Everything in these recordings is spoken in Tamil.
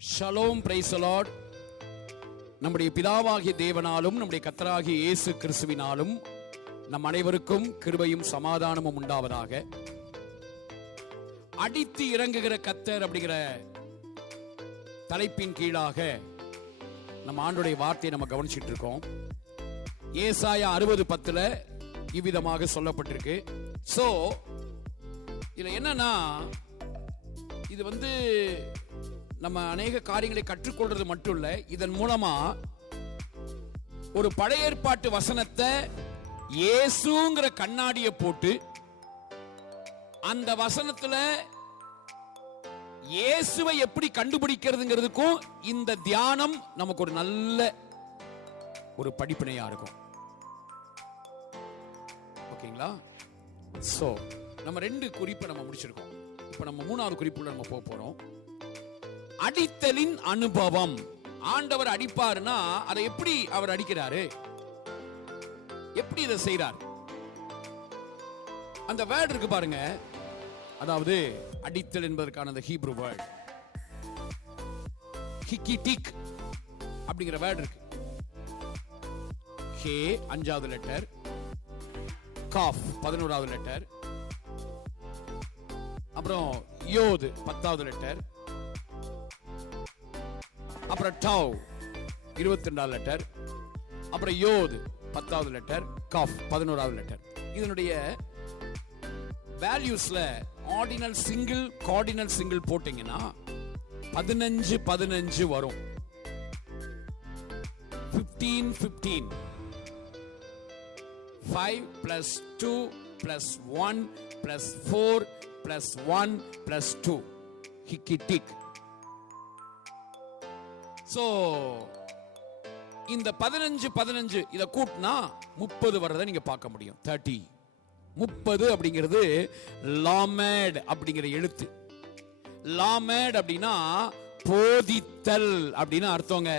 Shalom, praise the Lord. நம்முடைய பிதாவாகிய தேவனாலும் நம்முடைய கர்த்தராகிய இயேசு கிறிஸ்துவினாலும் நம் அனைவருக்கும் கிருபையும் சமாதானமும் உண்டாவதாக. அடித்து இறங்குகிற கர்த்தர் அப்படிங்கிற தலைப்பின் கீழாக நம்ம ஆண்டுடைய வார்த்தையை நம்ம கவனிச்சிட்டு இருக்கோம். ஏசாயா 60:10 இவ்விதமாக சொல்லப்பட்டிருக்கு. சோ இதுல என்னன்னா, இது நம்ம அநேக காரியங்களை கற்றுக்கொள்றது மட்டும் இல்ல, இதன் மூலமா ஒரு பழைய ஏற்பாட்டு வசனத்தை இயேசுங்கிற கண்ணாடியை போட்டு அந்த வசனத்துல இயேசுவை எப்படி கண்டுபிடிக்கிறதுங்கிறதுக்கும் இந்த தியானம் நமக்கு ஒரு நல்ல ஒரு படிப்பினையா இருக்கும். ஓகேங்களா? சோ நம்ம 2 குறிப்பை நம்ம முடிச்சிருக்கோம். இப்ப நம்ம 3வது குறிப்புல நம்ம போக போறோம். அடித்தலின் அனுபவம். ஆண்டவர் அடிப்பாருன்னா அதை எப்படி அவர் அடிக்கிறாரு, எப்படி இதை செய்றார்? அந்த வேர்ட் இருக்கு பாருங்க, அதாவது அடித்தல் என்பதற்கான அந்த ஹீப்ரு வேர்ட் ஹிக்கிடிக் அப்படிங்கிற வேர்ட் இருக்கு. ஹே 5வது லெட்டர், காஃப் 11வது லெட்டர், அப்புறம் யோது 10வது லெட்டர், அப்புறம் டவ் 22வது லெட்டர், அப்புறம் யோது 10வது லெட்டர், காஃப் 11வது லெட்டர். இதனுடைய வேல்யூஸ்ல ஆர்டினல் சிங்கிள், கார்டினல் சிங்கிள் போட்டீங்கன்னா 15 வரும். 15 5 plus 2 plus 1 plus 4 plus 1 plus 2 ஹிக்கிடிக். So இந்த 15 இத கூட்டினா 30 வரதை நீங்க பார்க்க முடியும். 30 அப்படிங்கிறது லாமேட் அப்படிங்கிற எழுத்து. லாமேட் அப்படின்னா போதித்தல் அப்படின்னு அர்த்தங்க.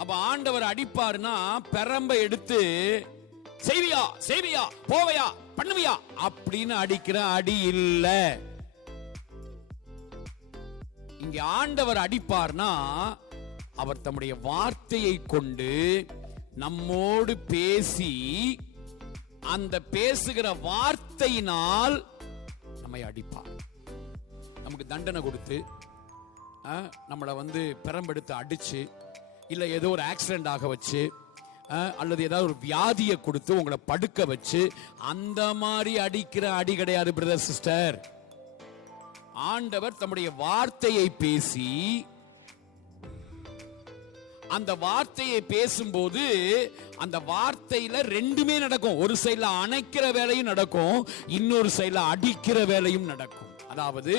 அப்ப ஆண்டவர் அடிப்பாருன்னா பெரம்பை எடுத்து செய்வியா போவையா பண்ணுவியா அப்படின்னு அடிக்கிற அடி இல்ல. இங்க ஆண்டவர் அடிப்பார்னா அவர் தம்முடைய வார்த்தையை கொண்டு நம்மோடு பேசி அந்த பேசுகிற வார்த்தையினால் நம்மை அடிப்பார். நமக்கு தண்டனை கொடுத்து நம்மளை பெரம்பெடுத்து அடிச்சு, இல்ல ஏதோ ஒரு ஆக்சிடென்ட் ஆக வச்சு, அல்லது ஏதாவது ஒரு வியாதியை கொடுத்து உங்களை படுக்க வச்சு அந்த மாதிரி அடிக்கிற அடி கிடையாது பிரதர் சிஸ்டர். ஆண்டவர் தம்முடைய வார்த்தையை பேசி, அந்த வார்த்தையை பேசும்போது அந்த வார்த்தையில 2மே நடக்கும். ஒரு சைடுல அணைக்கிற வேலையும் நடக்கும், இன்னொரு சைடுல அடிக்கிற வேலையும் நடக்கும். அதாவது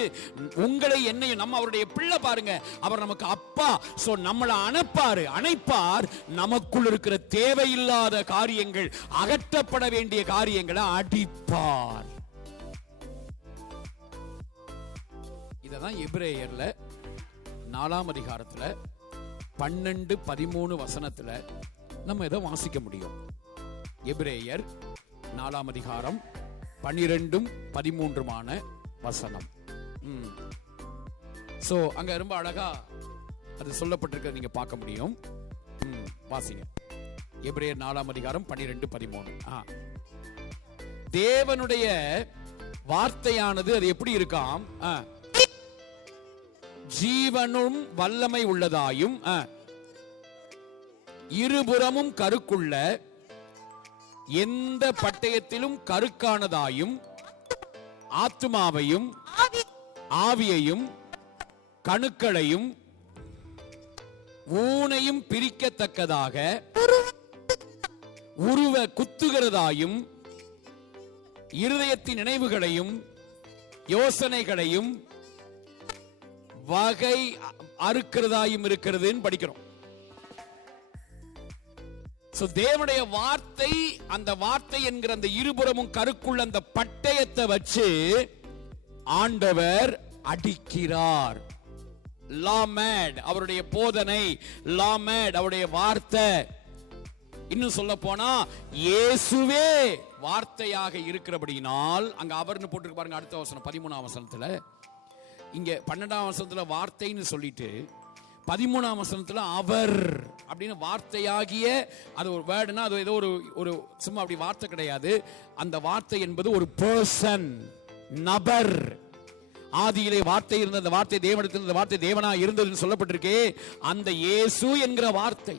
உங்களை என்னையும், நம்ம அவருடைய பிள்ளை பாருங்க, அவர் நமக்கு அப்பா. சோ நம்மளை அணைப்பார். நமக்குள் இருக்கிற தேவையில்லாத காரியங்கள், அகற்றப்பட வேண்டிய காரியங்களை அடிப்பார். இததான் எபிரேயர்ல 4ஆம் அதிகாரத்துல 12-13 வசனத்துல நம்ம இதை வாசிக்க முடியும். எபிரேயர் 4ஆம் அதிகாரம் 12-13 வசனம். சோ அங்க ரொம்ப அழகா அது சொல்லப்பட்டிருக்க நீங்க பார்க்க முடியும். வாசிங்க. எபிரேயர் 4ஆம் அதிகாரம் 12-13. தேவனுடைய வார்த்தையானது அது எப்படி இருக்காம்? ஜீவனும் வல்லமை உள்ளதாயும் இருபுறமும் கருக்குள்ள, எந்த பட்டயத்திலும் கருக்கானதாயும், ஆத்துமாவையும் ஆவியையும் கணுக்களையும் ஊனையும் பிரிக்கத்தக்கதாக உருவ குத்துகிறதாயும், இருதயத்தின் நினைவுகளையும் யோசனைகளையும் வகை அறுக்கிறதாயும் இருக்கிறதுன்னு படிக்கிறோம். தேவனுடைய வார்த்தை, அந்த வார்த்தை என்கிற அந்த இருபுறமும் கருக்குள்ள அந்த பட்டயத்தை வச்சு ஆண்டவர் அடிக்கிறார். லாமேட் அவருடைய போதனை, லாமேட் அவருடைய வார்த்தை. இன்னும் சொல்ல போனா இயேசுவே வார்த்தையாக இருக்கிறபடியினால், அங்க அவர்னு போட்டுருக்கு பாருங்க அடுத்த வசனம் 13ஆம் வசனத்துல, இங்க 12ஆம் வசனத்துல வார்த்தைன்னு சொல்லிட்டு 13ஆம் வசனத்துல அவர் அப்படின்னு வார்த்தையாகிய, அது ஒரு வேர்டுனா அது ஏதோ ஒரு சும்மா அப்படி வார்த்தை கிடையாது. அந்த வார்த்தை என்பது ஒரு பர்சன், நபர். ஆதியிலே வார்த்தை இருந்த, அந்த வார்த்தை தேவனிடத்தில், அந்த வார்த்தை தேவனா இருந்ததுன்னு சொல்லப்பட்டிருக்கே. அந்த இயேசு என்கிற வார்த்தை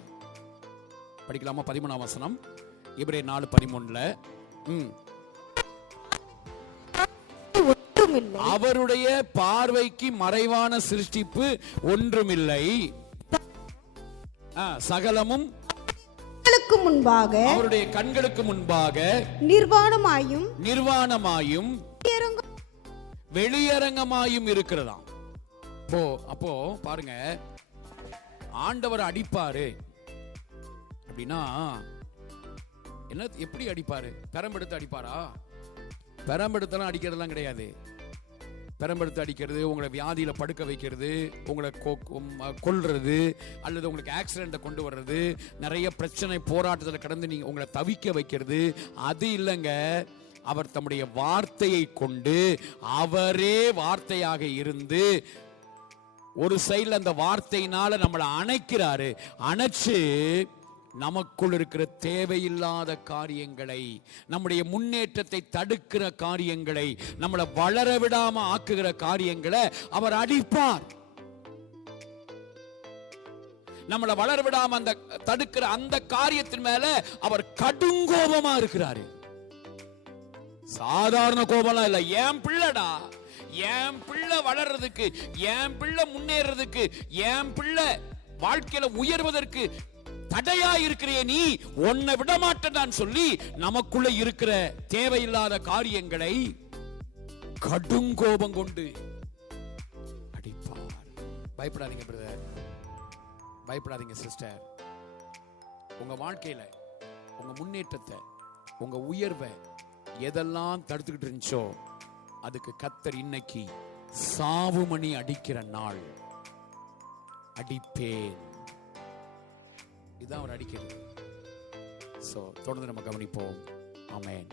படிக்கலாமா? 13ஆம் வசனம் எபிரேயர் 4:13. அவருடைய பார்வைக்கு மறைவான சிருஷ்டிப்பு ஒன்றுமில்லை, சகலமும் முன்பாக, அவருடைய கண்களுக்கு முன்பாக நிர்வாணமாயும் வெளியரங்கமாயும் இருக்கிறதாம். அப்போ பாருங்க, ஆண்டவர் அடிப்பாரு அப்படின்னா என்ன, எப்படி அடிப்பாரு? பெரம்பெடுத்து அடிப்பாரா? பெரம்பெடுத்தெல்லாம் அடிக்கிறதுலாம் கிடையாது. பெரம்பெடுத்து அடிக்கிறது, உங்களை வியாதியில படுக்க வைக்கிறது, உங்களை கொல்றது, அல்லது உங்களுக்கு ஆக்சிடென்ட்டை கொண்டு வர்றது, நிறைய பிரச்சனை போராட்டத்தில் கடந்து நீங்க உங்களை தவிக்க வைக்கிறது, அது இல்லைங்க. அவர் தம்முடைய வார்த்தையை கொண்டு, அவரே வார்த்தையாக இருந்து ஒரு சைடுல அந்த வார்த்தையினால நம்மளை அணைக்கிறாரு. அணைச்சு நமக்குள் இருக்கிற தேவையில்லாத காரியங்களை, நம்முடைய முன்னேற்றத்தை தடுக்கிற காரியங்களை, நம்மளை வளர விடாம ஆக்குகிற காரியங்களை அவர் அடிப்பார். நம்மளை வளர விடாம அந்த தடுக்கிற அந்த காரியத்தின் மேல அவர் கடுங்கோபமா இருக்கிறாரு. சாதாரண கோபம்லாம் இல்ல. என் பிள்ளைடா, என் பிள்ளை வளர்றதுக்கு, என் பிள்ளை முன்னேறதுக்கு, என் பிள்ளை வாழ்க்கையில உயர்வதற்கு தடையா இருக்கிறே நீ, உன்னை விடமாட்டேன் சொல்லி நமக்குள்ள இருக்கிற தேவையில்லாத காரியங்களை கடுங்கோபம் கொண்டு அடிப்பார். பயப்படாதீங்க பிரதர், பயப்படாதீங்க சிஸ்டர். உங்க வாழ்க்கையில உங்க முன்னேற்றத்தை, உங்க உயர்வை எதெல்லாம் தடுத்துக்கிட்டு இருந்துச்சோ அதுக்கு கர்த்தர் இன்னைக்கு சாவுமணி அடிக்கிற நாள். அடிப்பேன், இதான் அவர் அடிக்கிறது. தொடர்ந்து நம்ம கவனிப்போம். ஆமென்.